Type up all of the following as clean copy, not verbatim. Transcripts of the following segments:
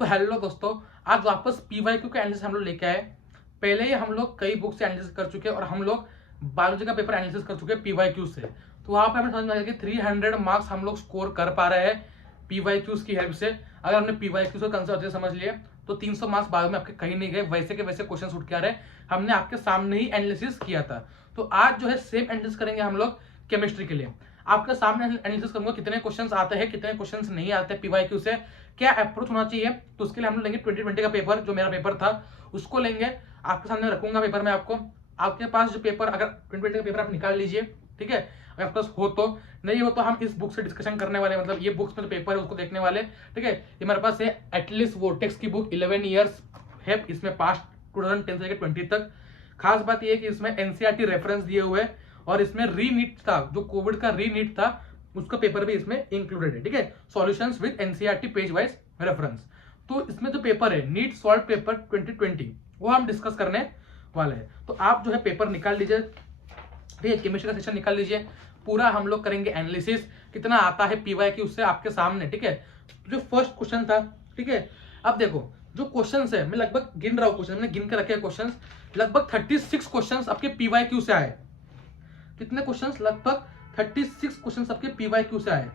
तो हेलो दोस्तों, आज वापस पीवाईक्यू का एनालिसिस हम लोग लेके आए। पहले ही हम लोग कई बुक से एनालिसिस कर चुके हैं और हम लोग बायोलॉजी का पेपर एनालिसिस कर चुके हैं पीवाईक्यू से। तो वहां पे हमें समझ में आया कि 300 मार्क्स हम लोग स्कोर कर पा रहे हैं पीवाईक्यूज की हेल्प से। अगर हमने पीवाईक्यू से कंसेप्ट अच्छे से समझ लिए तो 300 मार्क्स बाद में आपके कहीं नहीं गए, वैसे के वैसे क्वेश्चन उठ के आ रहे हैं। हमने आपके सामने ही एनालिसिस किया था। तो आज जो है सेम एनालिसिस करेंगे हम लोग केमिस्ट्री के लिए। आपके सामने एनालिसिस करूंगा कितने क्वेश्चंस आते हैं, कितने क्वेश्चंस नहीं आते पीवाईक्यू से, क्या अप्रोच होना चाहिए। तो उसके लिए हम लोग लेंगे 2020 का पेपर, जो मेरा पेपर था उसको लेंगे। आपके सामने रखूंगा पेपर में आपको। आपके पास जो पेपर, अगर 2020 का पेपर आप निकाल लीजिए, ठीक है। अगर आपके पास हो तो, नहीं हो तो हम इस बुक से डिस्कशन करने वाले, मतलब ये बुक्स में जो पेपर है उसको देखने वाले, ठीक है। ये मेरे पास है एटलीस्ट वोर्टेक्स की बुक, 11 ईयर्स है इसमें, पास्ट 2010 से 20 तक। खास बात यह है कि इसमें एनसीईआरटी रेफरेंस दिए हुए हैं और इसमें रीनीट था, जो कोविड का रीनीट था उसका पेपर भी इसमें इंक्लूडेड है, ठीक है। Solutions with NCERT page wise reference. तो इसमें जो पेपर है नीट सॉल्व पेपर 2020, वो हम डिस्कस करने वाले हैं। तो आप जो है पेपर निकाल लीजिए, ठीक है। केमिस्ट्री का सेक्शन निकाल लीजिए, पूरा हम लोग करेंगे एनालिसिस, कितना आता है पीवाईक्यू उससे आपके सामने, ठीक है। जो फर्स्ट क्वेश्चन था, ठीक है। अब देखो जो क्वेश्चंस है, मैं लगभग गिन रहा हूं क्वेश्चन, मैंने गिन के रखे क्वेश्चंस, लगभग 36 क्वेश्चंस आपके पीवाईक्यू से आए। कितने क्वेश्चंस? लगभग 36 क्वेश्चंस आपके पीवाईक्यू से आए।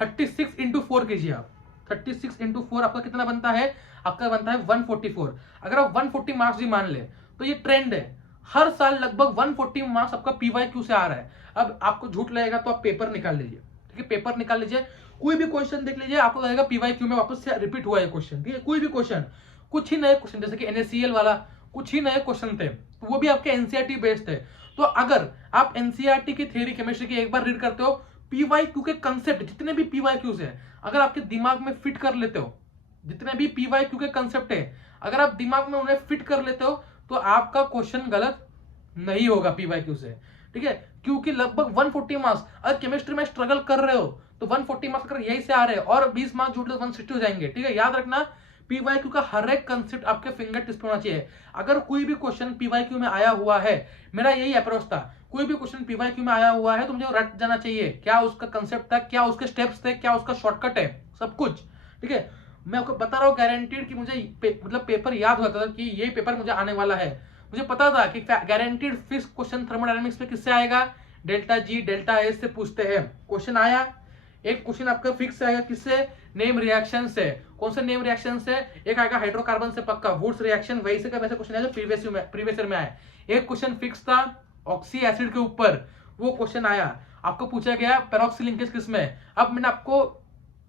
36 इंटू 4 कीजिए आप। 36 इंटू 4 आपका कितना बनता है? आपका बनता है 144। अगर आप 140 मार्क्स भी मान ले तो ये ट्रेंड है, हर साल लगभग 140 मार्क्स आपका पीवाईक्यू से आ रहा है। अब आपको झूठ लगेगा तो आप पेपर निकाल लीजिए, ठीक है। पेपर निकाल लीजिए, कोई भी क्वेश्चन देख लीजिए, आपको लगेगा पीवाईक्यू में वापस से रिपीट हुआ है क्वेश्चन, ठीक है। कोई भी क्वेश्चन, कुछ ही नए क्वेश्चन, जैसे कि NaCl वाला कुछ ही नए क्वेश्चन थे, वो भी आपके एनसीईआरटी बेस्ड थे। तो अगर आप एनसीईआरटी की थ्योरी केमिस्ट्री की एक बार रीड करते हो, पीवाईक्यू के कंसेप्ट जितने भी पीवाईक्यूज है अगर आपके दिमाग में फिट कर लेते हो, जितने भी पीवाईक्यू के कंसेप्ट है अगर आप दिमाग में उन्हें फिट कर लेते हो तो आपका क्वेश्चन गलत नहीं होगा पीवाईक्यू से, ठीक है। क्योंकि लगभग 140 मार्क्स, अगर केमिस्ट्री में स्ट्रगल कर रहे हो तो 140 मार्क्स अगर यही से आ रहे हैं और 20 मार्क्स जुड़ तो 160 हो जाएंगे, ठीक है। याद रखना, पीवाईक्यू का हर एक कंसेप्ट आपके फिंगर टिप्स पे होना चाहिए। अगर कोई भी क्वेश्चन पीवाईक्यू में आया हुआ है, मेरा यही अप्रोच था, कोई भी क्वेश्चन पीवाईक्यू में आया हुआ है तो मुझे रट जाना चाहिए, क्या उसका कंसेप्ट था, क्या उसके स्टेप्स थे, क्या उसका शॉर्टकट है, सब कुछ, ठीक है। मैं आपको बता रहा हूँ गारंटीड कि मुझे मतलब पेपर याद होता था कि ये पेपर मुझे आने वाला है। मुझे पता था कि गारंटीड फिक्स क्वेश्चन थर्मोडायनामिक्स में किससे आएगा, डेल्टा जी डेल्टा एस से पूछते हैं। क्वेश्चन आया, एक क्वेश्चन आपका फिक्स आएगा किससे, नेम रिएक्शन से। कौन से नेम रिएक्शन से? एक आएगा हाइड्रोकार्बन से पक्का, वुड्स रिएक्शन, वैसे का वैसे क्वेश्चन आया जो प्रीवियस ईयर में आया। एक क्वेश्चन फिक्स था ऑक्सी एसिड के ऊपर, वो क्वेश्चन आया। आपको पूछा गया पेरोक्सी लिंकेज किसमें। अब मैंने आपको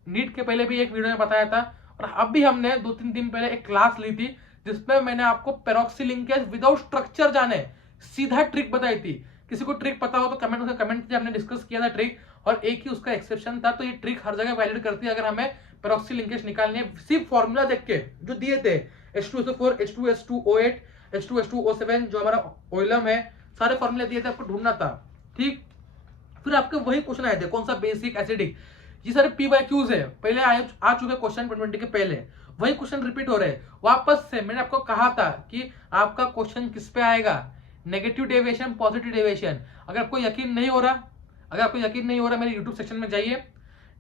नीट के पहले भी एक वीडियो में बताया था और अब भी हमने 2-3 दिन पहले एक क्लास ली थी जिसमें मैंने आपको पेरोक्सी लिंकेज विदाउट स्ट्रक्चर जाने सीधा ट्रिक बताई थी। किसी को ट्रिक पता हो तो कमेंट में कमेंट कीजिए, हमने डिस्कस किया था ट्रिक और एक ही उसका एक्सेप्शन था। तो ये ट्रिक हर जगह वैलिड करती है अगर हमें पेरोक्सी लिंकेज निकालनी है। सिर्फ फॉर्मूला देख के जो दिए थे, H2SO4 H2S2O8 H2S2O7 जो हमारा ओइलम है, सारे फॉर्मूले दिए थे, आपको ढूंढना था, ठीक। फिर आपके वही क्वेश्चन आए थे, कौन सा बेसिक एसिडिक, ये सारे पीवाईक्यूज है, पहले आ चुके क्वेश्चन 2020 के पहले, वही क्वेश्चन रिपीट हो रहे हैं वापस से। मैंने आपको कहा था कि आपका क्वेश्चन किस पे आएगा, नेगेटिव डेविएशन पॉजिटिव डेविएशन। अगर आपको यकीन नहीं हो रहा, मेरे यूट्यूब सेक्शन में जाइए,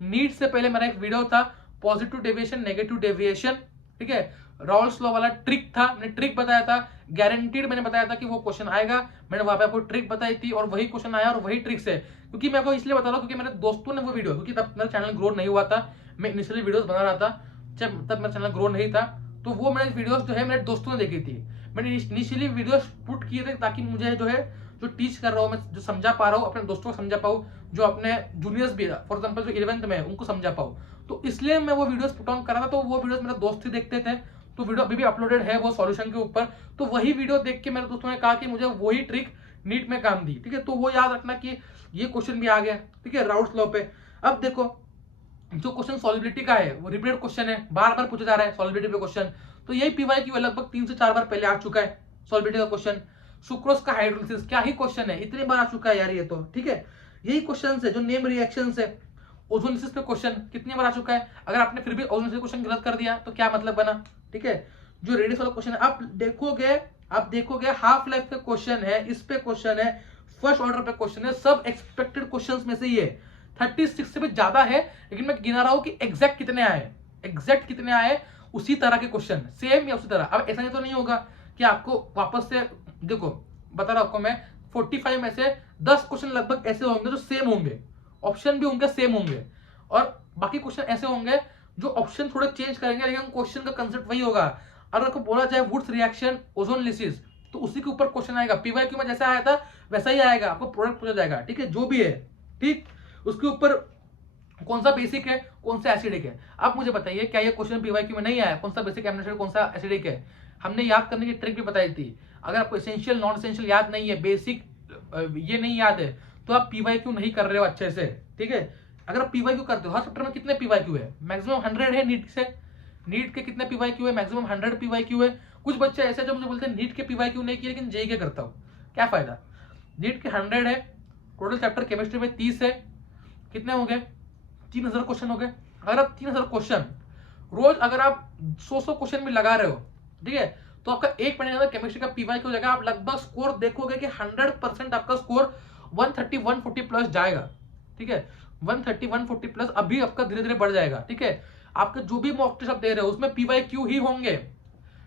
नीट से पहले मेरा एक वीडियो था पॉजिटिव डेविएशन नेगेटिव डेविएशन, ठीक है। रॉल्स लॉ वाला ट्रिक था, मैंने ट्रिक बताया था, गारंटीड मैंने बताया था कि वो क्वेश्चन आएगा। मैंने वहां पे आपको ट्रिक बताई थी और वही क्वेश्चन आया और वही ट्रिक से। क्योंकि मैं आपको इसलिए बता रहा हूँ क्योंकि मेरे दोस्तों ने वो वीडियो, क्योंकि तब मेरा चैनल ग्रो नहीं हुआ था, मैं इनिशियली वीडियोस बना रहा था तब मेरा चैनल ग्रो नहीं था, तो वो मेरे वीडियोस जो है मेरे दोस्तों ने देखी थी। मैंने इनिशियली वीडियोस पुट किए थे ताकि मुझे जो है जो टीच कर रहा हूँ मैं, जो समझा पा रहा हूँ अपने दोस्तों को समझा पाऊँ, जो अपने जूनियर्स भी फॉर एग्जाम्पल जो 11th में है उनको समझा पाऊँ। तो इसलिए मैं वो वीडियोस पुट ऑन कर रहा था। तो वो वीडियोस मेरे दोस्त ही देखते थे, तो वीडियो अभी भी अपलोडेड है वो सॉल्यूशन के ऊपर। तो वही वीडियो देख के मेरे दोस्तों ने कहा कि मुझे वही ट्रिक नीट में काम दी, ठीक है। तो वो याद रखना कि ये क्वेश्चन भी आ गया, ठीक है, राउल्स लॉ पे। अब देखो जो क्वेश्चन सॉल्युबिलिटी का है वो रिपीटेड क्वेश्चन है, बार बार पूछा जा रहा है सॉल्युबिलिटी पे क्वेश्चन। तो यही पीवाईक्यू लगभग 3 से 4 बार पहले आ चुका है सॉल्युबिलिटी का क्वेश्चन। सुक्रोज का हाइड्रोलिसिस, क्या ही क्वेश्चन है, इतनी बार आ चुका है यार ये तो, ठीक है। यही क्वेश्चन है जो नेम रिएक्शन है, ओजोलिसिस पे क्वेश्चन कितनी बार आ चुका है। अगर आपने फिर भी ओजोलिसिस क्वेश्चन गलत कर दिया तो क्या मतलब बना, ठीक है। जो रेडियस वाला क्वेश्चन है आप देखोगे हाफ लाइफ का क्वेश्चन है, इस पे क्वेश्चन है, फर्स्ट ऑर्डर पे क्वेश्चन है, सब एक्सपेक्टेड क्वेश्चंस में से ही है। 36 से भी ज्यादा है, लेकिन मैं गिना रहा हूं कि एग्जैक्ट कितने आए, उसी तरह के क्वेश्चन, सेम या उसी तरह। अब ऐसा नहीं तो नहीं होगा कि आपको वापस से, देखो बता रहा हूं आपको मैं, 45 में से 10 क्वेश्चन लगभग ऐसे होंगे जो सेम होंगे, ऑप्शन भी उनके सेम होंगे, और बाकी क्वेश्चन ऐसे होंगे जो ऑप्शन थोड़े चेंज करेंगे, लेकिन क्वेश्चन का कंसेप्ट वही होगा। अगर आपको बोला जाए वुड्स रिएक्शन ओजोन लिसिस, तो उसी के ऊपर क्वेश्चन आएगा, पीवाईक्यू में जैसा आया था वैसा ही आएगा, आपको प्रोडक्ट पूछा जाएगा, ठीक है, जो भी है, ठीक, उसके ऊपर कौन सा बेसिक है, कौन सा एसिडिक है। अब मुझे बताइए क्या ये क्वेश्चन पीवाईक्यू में नहीं आया, कौन सा बेसिक एमिनो एसिड, कौन सा एसिडिक है। हमने याद करने की ट्रिक भी बताई थी। अगर आपको एसेंशियल नॉन एसेंशियल याद नहीं है, बेसिक ये नहीं याद है, तो आप पीवाईक्यू नहीं कर रहे हो अच्छे से, ठीक है। अगर आप पीवाईक्यू करते हो, हर चैप्टर में कितने पीवाईक्यू है, मैक्सिमम 100 है नीट से, नीट के कितने पीवाईक्यू है, मैक्सिमम 100 पीवाईक्यू है। कुछ बच्चे ऐसे जो मुझे बोलते हैं नीट के पीवाईक्यू नहीं किए लेकिन जेई के करता हूं, क्या फायदा। नीट के 100 है, टोटल चैप्टर केमिस्ट्री में 30 है, कितने हो गए, 3000 क्वेश्चन हो गए। अगर आप 3000 क्वेश्चन रोज अगर आप 100 क्वेश्चन भी लगा रहे हो, ठीक है, तो आपका एक महीने के अंदर केमिस्ट्री का पीवाईक्यू हो जाएगा। आप लगभग स्कोर देखोगे कि 100% आपका स्कोर 130 140 प्लस जाएगा, ठीक है, 130 140 प्लस अभी आपका धीरे धीरे बढ़ जाएगा, ठीक है। आपके जो भी मॉक टेस्ट आप दे रहे हो उसमें पीवाईक्यू ही होंगे,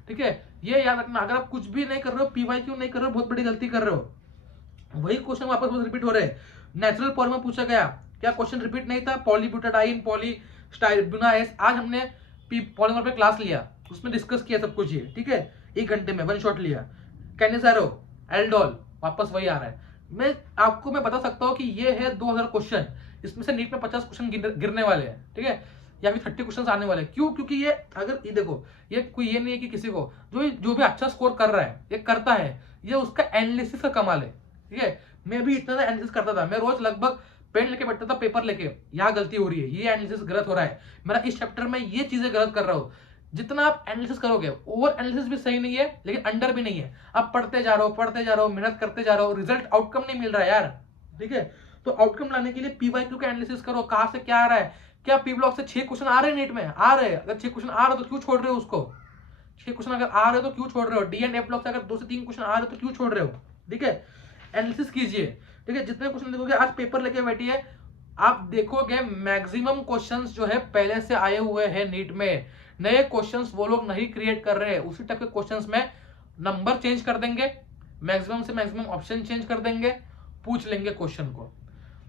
ठीक है, ये याद रखना। अगर आप कुछ भी नहीं कर रहे हो, पीवाईक्यू नहीं कर रहे हो, बहुत बड़ी गलती कर रहे हो। वही क्वेश्चन वापस रिपीट हो रहे हैं। नेचुरल पॉलीमर में पूछा गया, क्या क्वेश्चन रिपीट नहीं था, पॉलीब्यूटाडाइन, पॉलीस्टाइरिन। आज हमने पॉलीमर पे क्लास लिया, उसमें डिस्कस किया सब कुछ ये, ठीक है, 1 घंटे में 1 शॉट लिया। कैनेसारो, एल्डोल, वापस वही आ रहा है। मैं बता सकता हूँ कि ये है 2000 क्वेश्चन, इसमें से नीट में 50 क्वेश्चन गिरने वाले हैं, ठीक है, या फिर 30 क्वेश्चन आने वाले हैं। क्यों? क्योंकि ये अगर ये देखो, ये कोई ये नहीं है कि किसी को जो भी अच्छा स्कोर कर रहा है, ये करता है, ये उसका एनालिसिस का कमाल है, ठीक है। मैं भी इतना एनालिसिस करता था, मैं रोज लगभग पेन लेके बैठता था, पेपर लेके, यहाँ गलती हो रही है, ये एनालिसिस गलत हो रहा है, मेरा इस चैप्टर में ये चीजें गलत कर रहा हूँ। जितना आप एनालिसिस करोगे, ओवर एनालिसिस भी सही नहीं है लेकिन अंडर भी नहीं है, आप पढ़ते जा रहे हो, मेहनत करते जा रहे हो, रिजल्ट आउटकम नहीं मिल रहा है यार, ठीक है। तो आउटकम लाने के लिए पीवाईक्यू का एनालिसिस करो, कहां से क्या आ रहा है, क्या पी ब्लॉक से 6 क्वेश्चन आ रहे हैं नीट में, आ रहे हैं, अगर 6 क्वेश्चन आ रहे हो तो क्यों छोड़ रहे हो उसको, 6 क्वेश्चन अगर आ रहे हो तो क्यों छोड़ रहे हो, डी एंड एफ ब्लॉक से अगर 2 से 3 क्वेश्चन आ रहे हो तो क्यों छोड़ रहे हो, ठीक है। एनालिसिस कीजिए, ठीक है, जितने क्वेश्चन देखोगे, आज पेपर लेके बैठिए, आप देखोगे मैक्सिमम क्वेश्चंस जो है पहले से आए हुए हैं नीट में, नए क्वेश्चंस वो लोग नहीं क्रिएट कर रहे हैं, उसी टाइप के क्वेश्चंस में नंबर चेंज कर देंगे, मैक्सिमम से मैक्सिमम ऑप्शन चेंज कर देंगे, पूछ लेंगे क्वेश्चन को,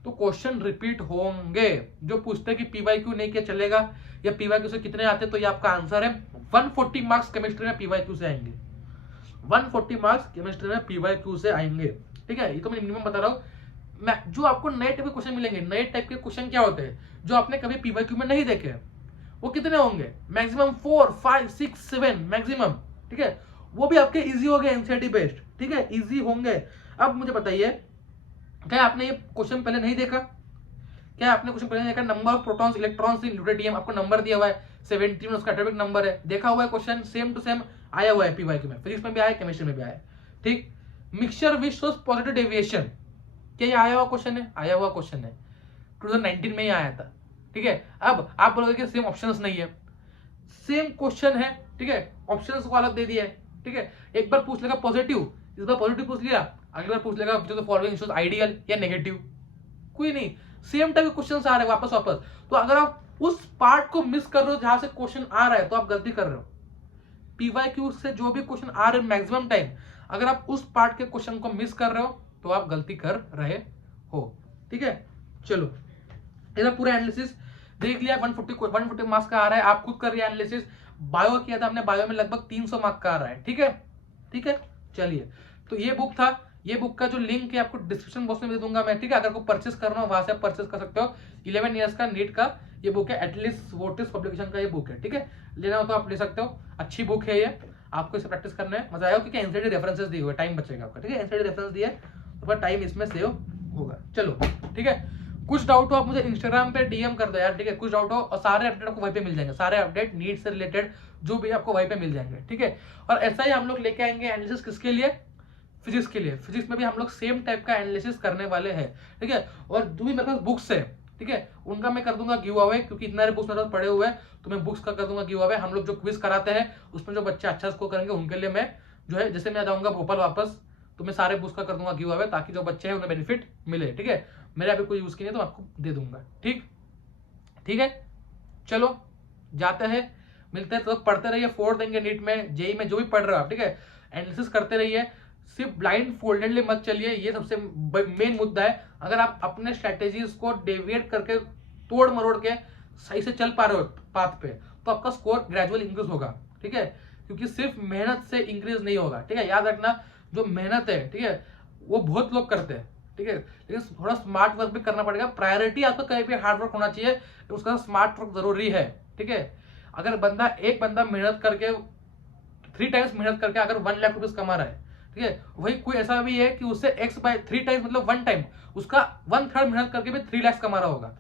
तो क्वेश्चन रिपीट होंगे। जो पूछते हैं कि पीवाईक्यू नहीं किया चलेगा, या पीवाईक्यू से कितने आते हैं, तो ये आपका आंसर है 140 मार्क्स केमिस्ट्री में पीवाईक्यू से आएंगे, 140 मार्क्स केमिस्ट्री में पीवाईक्यू से आएंगे, ठीक है। ये तो मैं मिनिमम बता रहा हूँ। जो आपको नए टाइप के क्वेश्चन मिलेंगे, नए टाइप के क्वेश्चन क्या होते हैं जो आपने कभी पीवाईक्यू में नहीं देखे, वो कितने होंगे, मैक्सिमम 4 5 6 7 मैक्सिमम, ठीक है, वो भी आपके इजी हो गए, एनसीईआरटी बेस्ड, ठीक है, इजी होंगे। अब मुझे बताइए, क्या आपने ये क्वेश्चन पहले नहीं देखा, क्या आपने क्वेश्चन पहले नहीं देखा, number of protons electrons in lutetium, आपको नंबर दिया हुआ है 17 में, उसका एटॉमिक नंबर है, देखा हुआ है क्वेश्चन, सेम टू सेम आया हुआ है पीवाईक्यू में, फिजिक्स में भी आया, केमिस्ट्री में भी आया, ठीक। मिक्सचर विच शोस पॉजिटिव डेविएशन, क्या ये आया हुआ क्वेश्चन है, आया हुआ क्वेश्चन है, 2019 में ही आया था, ठीक है। अब आप बोलोगे कि सेम ऑप्शंस नहीं है, सेम क्वेश्चन है, ठीक है, ऑप्शंस को अलग दे दिया है, ठीक है। एक बार पूछ लेगा पॉजिटिव, इस बार पॉजिटिव पूछ लिया, अगली बार पूछ लेगा जो फॉलोइंग शोज आइडियल या नेगेटिव, कोई नहीं, सेम टाइप के क्वेश्चन आ रहे हैं वापस। तो अगर आप उस पार्ट को मिस कर रहे हो जहां से क्वेश्चन आ रहा है, तो आप गलती कर रहे हो। पीवाईक्यू से जो भी क्वेश्चन आ रहे हैं मैक्सिमम टाइम, अगर आप उस पार्ट के क्वेश्चन को मिस कर रहे हो तो आप गलती कर रहे हो, ठीक है। चलो, इधर पूरा एनालिसिस देख लिया, 140 मार्क्स का आ रहा है, आप खुद कर रही है एनालिसिस। बायो किया था हमने, बायो में लगभग 300 मार्क्स का आ रहा है, ठीक है, ठीक है। चलिए, तो ये बुक था, ये बुक का जो लिंक है आपको डिस्क्रिप्शन बॉक्स में दे दूंगा मैं, ठीक है। अगर आपको परचेस करना हो वहां से आप परचेस कर सकते हो। 11 ईयर्स का नीट का ये बुक है, एटलीस्ट वोटिस पब्लिकेशन का ये बुक है, ठीक है। लेना हो तो आप ले सकते हो, अच्छी बुक है ये, आपको इसे प्रैक्टिस करना है, मजा आएगा, क्योंकि एनसीईआरटी रेफरेंसेस दिए हुए, टाइम बचेगा आपका, ठीक है। एनसीईआरटी रेफरेंस दिए तो टाइम इसमें सेव होगा। चलो, ठीक है, कुछ डाउट हो आप मुझे इंस्टाग्राम पे डीएम कर दो यार, ठीक है, कुछ डाउट हो, और सारे अपडेट आपको वहीं पे मिल जाएंगे, सारे अपडेट नीट से रिलेटेड जो भी आपको वहीं पे मिल जाएंगे, ठीक है। और ऐसा ही हम लोग लेके आएंगे एनालिसिस, किसके लिए, फिजिक्स के लिए। फिजिक्स में भी हम लोग सेम टाइप का एनालिसिस करने वाले हैं, ठीक है। और जो भी मेरे पास बुक्स है, ठीक है, उनका मैं कर दूंगा गिव अवे, क्योंकि इतने बुक्स मेरे पास पड़े हुए हैं, तो मैं बुक्स का कर दूंगा गिव अवे। हम लोग जो क्विज कराते हैं उसमें जो बच्चे अच्छा स्कोर करेंगे उनके लिए मैं जो है, जैसे मैं जाऊंगा भोपाल वापस, तो मैं सारे बुक्स का कर दूंगा गिव अवे, ताकि जो बच्चे हैं उन्हें बेनिफिट मिले, ठीक है। मेरे अभी कोई यूज की नहीं तो आपको दे दूंगा, ठीक, ठीक है। चलो जाते हैं, मिलते हैं तो पढ़ते रहिए, 4 देंगे नीट में, जेई में, जो भी पढ़ रहे हो आप, ठीक है, एनालिसिस करते रहिए, सिर्फ ब्लाइंड फोल्डेडली मत चलिए, ये सबसे मेन मुद्दा है। अगर आप अपने स्ट्रेटेजीज को डेविएट करके तोड़ मरोड़ के सही से चल पा रहे हो पाथ पे, तो आपका स्कोर ग्रेजुअल इंक्रीज होगा, ठीक है, क्योंकि सिर्फ मेहनत से इंक्रीज नहीं होगा, ठीक है, याद रखना, जो मेहनत है, ठीक है, वो बहुत लोग करते हैं, ठीक है, लेकिन थोड़ा स्मार्ट वर्क भी करना पड़ेगा। प्रायोरिटी आपका कहीं पे हार्ड वर्क होना चाहिए, उसका स्मार्ट वर्क जरूरी है, ठीक है। अगर एक बंदा मेहनत करके 3 टाइम्स मेहनत करके अगर 1 लाख रुपीज कमा रहा है, ठीक है, वही कोई ऐसा भी है कि उससे x/3 टाइम्स मतलब 1 टाइम उसका 1/3 मेहनत करके भी 3 लाख कमा रहा होगा,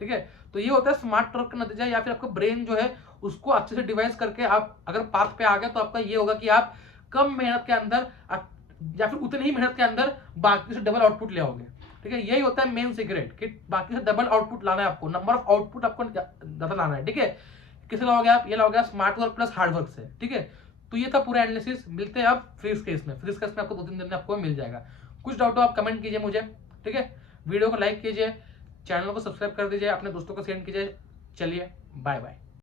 ठीक है। तो ये होता है स्मार्ट वर्क का नतीजा, या फिर आपका ब्रेन जो है उसको अच्छे से डिवाइस करके आप अगर पाथ पे आ गए तो आपका ये होगा कि आप कम मेहनत के अंदर या फिर उतनी ही मेहनत के अंदर बाकी से डबल आउटपुट ले आओगे, ठीक है। यही होता है मेन सीक्रेट कि बाकी से डबल आउटपुट लाना है आपको, नंबर ऑफ आउटपुट आपको ज्यादा लाना है, ठीक है। किसे लाओगे आप? ये लाओगे smart work plus hard work से, ठीक है। तो ये था पूरा एनालिसिस। मिलते हैं आप फ्रीज केस में आपको 2-3 दिन में आपको मिल जाएगा। कुछ डाउट हो आप कमेंट कीजिए मुझे, ठीक है। वीडियो को लाइक कीजिए, चैनल को सब्सक्राइब कर दीजिए, अपने दोस्तों को सेंड कीजिए। चलिए बाय बाय।